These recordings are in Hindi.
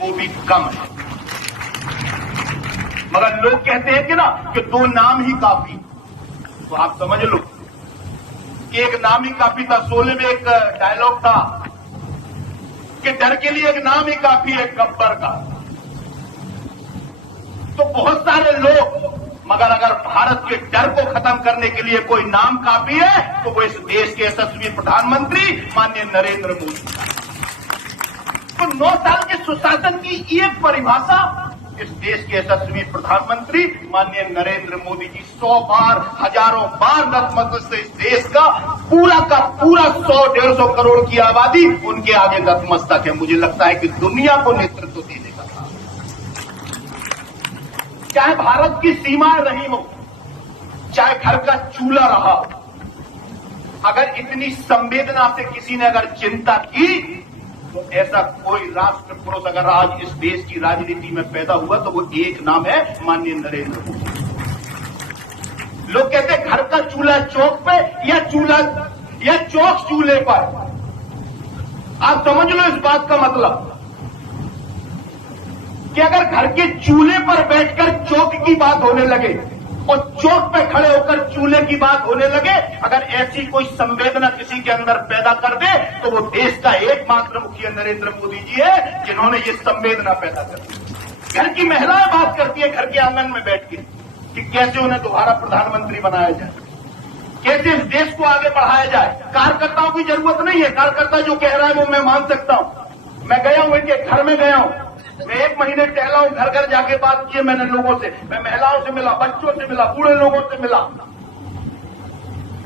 वो भी कम है। मगर लोग कहते हैं कि ना कि 2 नाम ही काफी। तो आप समझ लो कि एक नाम ही काफी था। शोले में एक डायलॉग था कि डर के लिए एक नाम ही काफी है, गब्बर का। तो बहुत सारे लोग, मगर अगर भारत के डर को खत्म करने के लिए कोई नाम काफी है तो वो इस देश के यशस्वी प्रधानमंत्री माननीय नरेंद्र मोदी। तो 9 साल के सुशासन की एक परिभाषा इस देश के यशस्वी प्रधानमंत्री माननीय नरेंद्र मोदी जी 100 बार, हजारों बार नतमस्तक से इस देश का पूरा 100-150 करोड़ की आबादी उनके आगे नतमस्तक है। मुझे लगता है कि दुनिया को नेतृत्व देने का था। चाहे भारत की सीमाएं रही हो, चाहे घर का चूल्हा रहा, अगर इतनी संवेदना से किसी ने अगर चिंता की तो ऐसा कोई राष्ट्र पुरुष अगर आज इस देश की राजनीति में पैदा हुआ तो वो एक नाम है माननीय नरेंद्र मोदी। लोग कहते हैं घर का चूल्हा चौक पे या चौक चूल्हे पर। आप समझ लो इस बात का मतलब कि अगर घर के चूल्हे पर बैठकर चौक की बात होने लगे और चौक पे खड़े होकर चूल्हे की बात होने लगे, अगर ऐसी कोई संवेदना किसी के अंदर पैदा कर दे तो वो देश का एकमात्र मुखिया नरेंद्र मोदी जी है जिन्होंने ये संवेदना पैदा कर दी। घर की महिलाएं बात करती है घर के आंगन में बैठ के कि कैसे उन्हें दोबारा प्रधानमंत्री बनाया जाए, कैसे इस देश को आगे बढ़ाया जाए। कार्यकर्ताओं की जरूरत नहीं है, कार्यकर्ता जो कह रहा है वो मैं मान सकता हूं। मैं गया हूं, इनके घर में गया हूं, मैं 1 महीने टहला हूं, घर घर जाके बात की मैंने लोगों से, मैं महिलाओं से मिला, बच्चों से मिला, बूढ़े लोगों से मिला।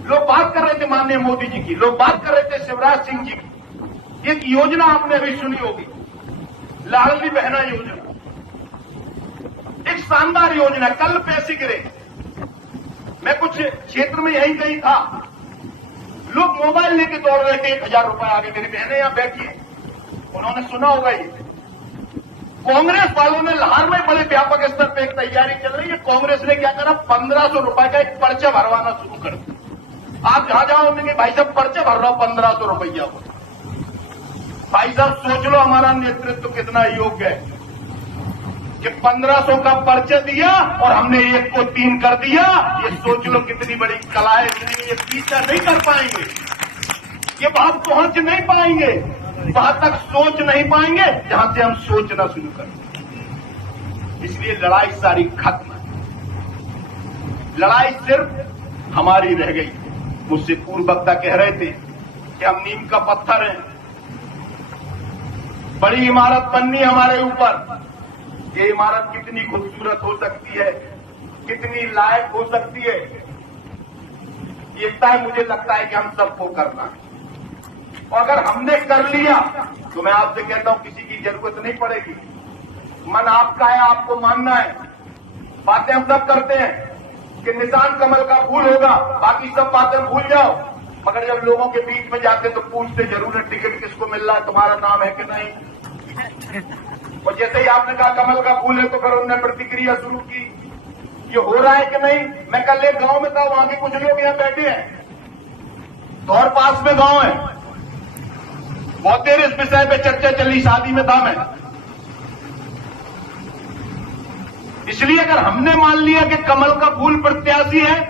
लोग बात कर रहे थे माननीय मोदी जी की, लोग बात कर रहे थे शिवराज सिंह जी की। एक योजना आपने अभी सुनी होगी, लाडली बहना योजना, एक शानदार योजना। कल पैसे गिरे, मैं कुछ क्षेत्र में यही कहीं था, लोग मोबाइल लेके दौड़ रहे थे 1000 रुपए आगे। मेरी बहनें यहां बैठी है, उन्होंने सुना होगा ये। कांग्रेस वालों ने लाहौर में बड़े व्यापक स्तर पर एक तैयारी चल रही है। कांग्रेस ने क्या करा, 1500 रुपए का एक पर्चा भरवाना शुरू कर दिया। आप जहां जहां होंगे भाई साहब पर्चा भर रहा हूं 1500 रुपया हो। भाई साहब सोच लो हमारा नेतृत्व कितना योग्य है कि 1500 का पर्चा दिया और हमने 1 को 3 कर दिया। ये सोच लो कितनी बड़ी कला है। ये पीछा नहीं कर पाएंगे, ये बात पहुंच नहीं पाएंगे, वहां तक सोच नहीं पाएंगे जहां से हम सोचना शुरू करें। इसलिए लड़ाई सारी खत्म है, लड़ाई सिर्फ हमारी रह गई। मुझसे पूर्व वक्ता कह रहे थे कि हम नीम का पत्थर हैं, बड़ी इमारत बननी हमारे ऊपर। ये इमारत कितनी खूबसूरत हो सकती है, कितनी लायक हो सकती है, ये तय मुझे लगता है कि हम सबको करना है। और अगर हमने कर लिया तो मैं आपसे कहता हूं किसी की जरूरत नहीं पड़ेगी। मन आपका है, आपको मानना है। बातें हम सब करते हैं कि निशान कमल का फूल होगा, बाकी सब बातें भूल जाओ। मगर जब लोगों के बीच में जाते तो पूछते जरूर है टिकट किसको मिल रहा है, तुम्हारा नाम है कि नहीं। और जैसे ही आपने कहा कमल का फूल है तो फिर उन्होंने प्रतिक्रिया शुरू की, ये हो रहा है कि नहीं। मैं कल एक गांव में था, वहां के कुछ लोग यहां बैठे हैं, दौर पास में गांव है, बहुत देर इस विषय पे चर्चा चली, शादी में था मैं। इसलिए अगर हमने मान लिया कि कमल का फूल प्रत्याशी है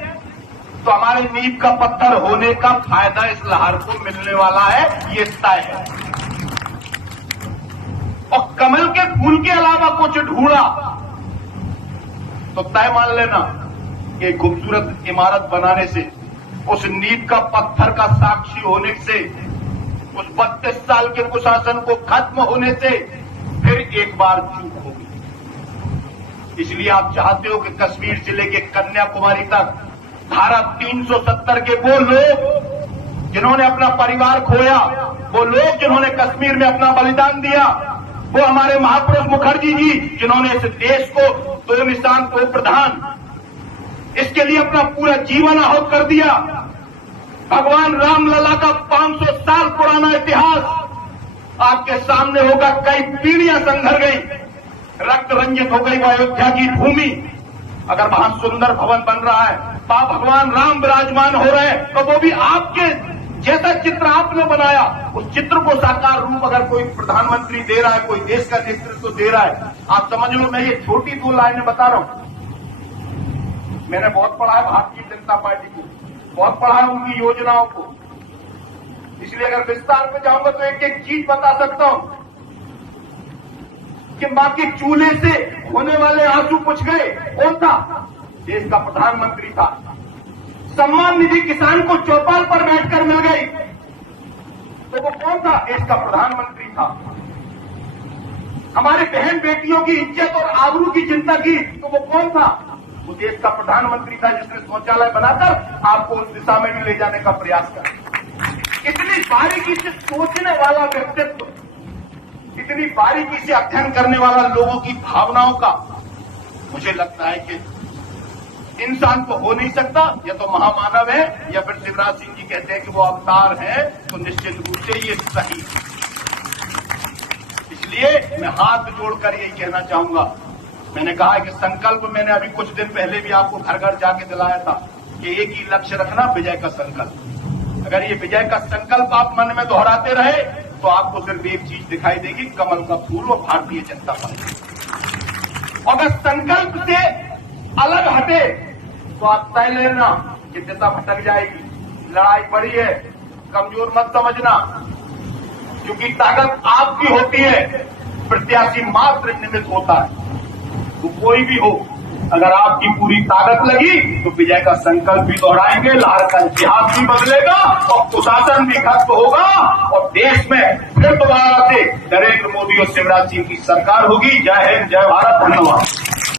तो हमारे नींव का पत्थर होने का फायदा इस लहर को मिलने वाला है, ये तय है। और कमल के फूल के अलावा कुछ ढूंढा तो तय मान लेना कि खूबसूरत इमारत बनाने से, उस नींव का पत्थर का साक्षी होने से, उस 32 साल के कुशासन को खत्म होने से फिर एक बार चूक होगी। इसलिए आप चाहते हो कि कश्मीर से लेकर कन्याकुमारी तक धारा 370 के वो लोग जिन्होंने अपना परिवार खोया, वो लोग जिन्होंने कश्मीर में अपना बलिदान दिया, वो हमारे महापुरुष मुखर्जी जी जिन्होंने इस देश को 2 निशान को प्रधान, इसके लिए अपना पूरा जीवन आहूत कर दिया। भगवान रामलला का 500 साल पुराना इतिहास आपके सामने होगा। कई पीढ़ियां संघर गई, रक्त रंजित हो गई वो अयोध्या की भूमि। अगर वहां सुंदर भवन बन रहा है, वहां भगवान राम विराजमान हो रहे हैं, तो वो भी आपके जैसा चित्र आपने बनाया उस चित्र को साकार रूप अगर कोई प्रधानमंत्री दे रहा है, कोई देश का नेतृत्व दे रहा है, आप समझ लो मैं ये छोटी 2 लाइनें बता रहा हूं। मैंने बहुत पढ़ा है भारतीय जनता पार्टी को, बहुत पढ़ा है उनकी योजनाओं को, इसलिए अगर विस्तार में जाऊंगा तो एक एक चीज बता सकता हूं कि मां के चूल्हे से होने वाले आंसू पूछ गए, कौन था? देश का प्रधानमंत्री था। सम्मान निधि किसान को चौपाल पर बैठकर मिल गई, तो वो कौन था? देश का प्रधानमंत्री था। हमारे बहन बेटियों की इज्जत और आबरू की चिंता की, तो वो कौन था? वो देश का प्रधानमंत्री था जिसने शौचालय बनाकर आपको उस दिशा में भी ले जाने का प्रयास किया। इतनी बारीकी से सोचने वाला व्यक्तित्व, इतनी बारीकी से अध्ययन करने वाला लोगों की भावनाओं का मुझे लगता है कि इंसान तो हो नहीं सकता। या तो महामानव है या फिर शिवराज सिंह जी कहते हैं कि वो अवतार है, तो निश्चित रूप से ये सही है। इसलिए मैं हाथ जोड़कर यही कहना चाहूंगा, मैंने कहा कि संकल्प मैंने अभी कुछ दिन पहले भी आपको घर घर जाके दिलाया था कि एक ही लक्ष्य रखना, विजय का संकल्प। अगर ये विजय का संकल्प आप मन में दोहराते रहे तो आपको सिर्फ एक चीज दिखाई देगी, कमल का फूल और भारतीय जनता पार्टी। और अगर संकल्प से अलग हटे तो आप तय लेना कि दिशा भटक जाएगी। लड़ाई बड़ी है, कमजोर मत समझना, क्योंकि ताकत आपकी होती है, प्रत्याशी मात्र निमित्त होता है। तो कोई भी हो, अगर आपकी पूरी ताकत लगी तो विजय का संकल्प भी दोहराएंगे, लाल का इतिहास भी बदलेगा और कुशासन भी खत्म होगा और देश में फिर दोबारा से नरेंद्र मोदी और शिवराज सिंह की सरकार होगी। जय हिंद, जय भारत, धन्यवाद।